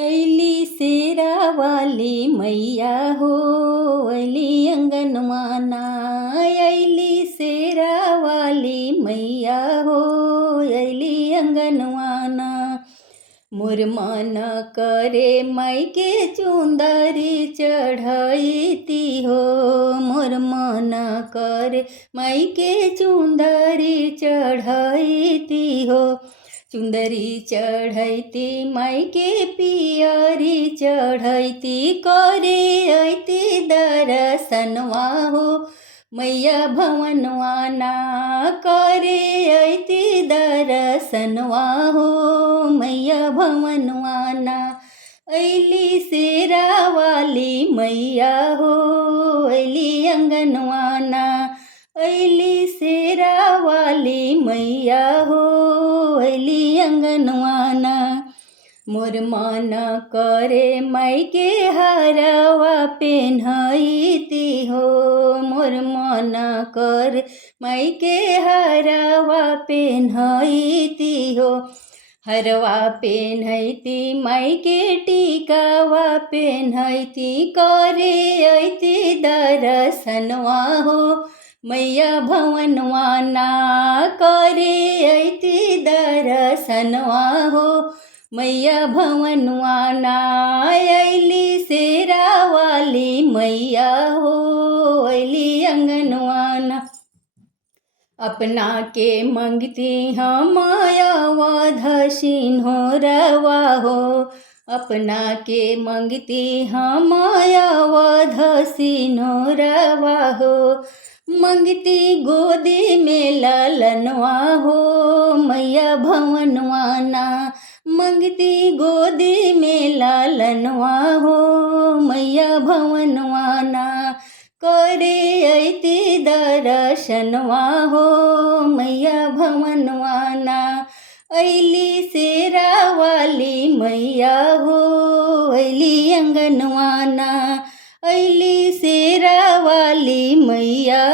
ऐली शेरावाली मैया हो, ऐली अंगनवाना। ऐली शेरावाली मैया हो, ऐली अंगनवाना। मोर मन करे मायके चुंदरी चढ़ैती हो, मोर मन करे मायके चुंदरी चढ़ैती हो। चुंदरी चढ़ैती मायके पियरी चढ़ैती, करे ऐती दर्शनवा हो मैया भवनवाना। करे ऐती दर्शनवा हो मैया भवनवाना। ऐली शेरावाली मैया हो, ऐली अंगनवाना। ऐली शेरावाली मैया हो, ऐली अंगनवाना। मोर मन करे मायके हरवा पेन्हैती हो, मोर मन करे मायके हरवा पेन्हैती हो। हरवा पेन्हैती मायके टीकावा पेन्हैती, करे ऐती दर्शनवा हो मैया भवनवाना। करे ऐती दर्शनवा हो मैया भवनवाना। ऐली शेरावाली मैया हो, ऐली अंगनवाना। अपना के मंगती हम अवध सिंहोरवा हो, अपना के मंगती हम अवध सिंहोरवा हो। मंगती गोदी में ललनवा हो मैया भवनवाना। मंगती गोदी में लालनवा हो मैया भवनवाना। करे ऐती दर्शनवा हो मैया भवनवाना। ऐली शेरावाली मैया हो, ऐली अंगनवाना। ऐली शेरावाली मैया